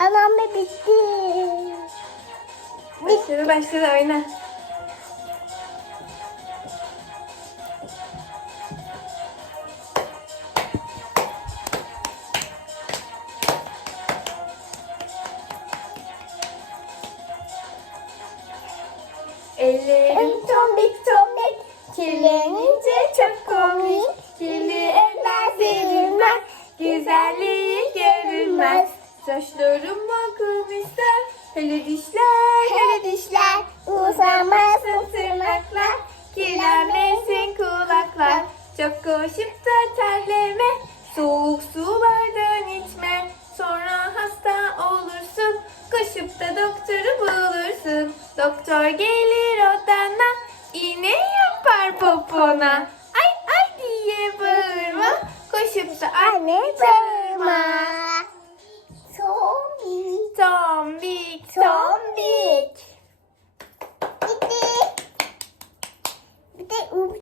Anam bitti. Başladı başladı oyna. Ellerim tombik tombik, kirlenince çok komik. Kirli eller sevilmez, güzelliği görünmez. Saçlarım bakım ister, hele dişler, hele dişler. Uzamasın tırnaklar, kirlenmesin kulaklar. Çok koşup da terleme, soğuk sulardan içme. Sonra hasta olursun, koşup da doktoru bulursun. Doktor gelir odana, iğne yapar popona. Ay ay diye bağırma, koşup da Anne bağırma.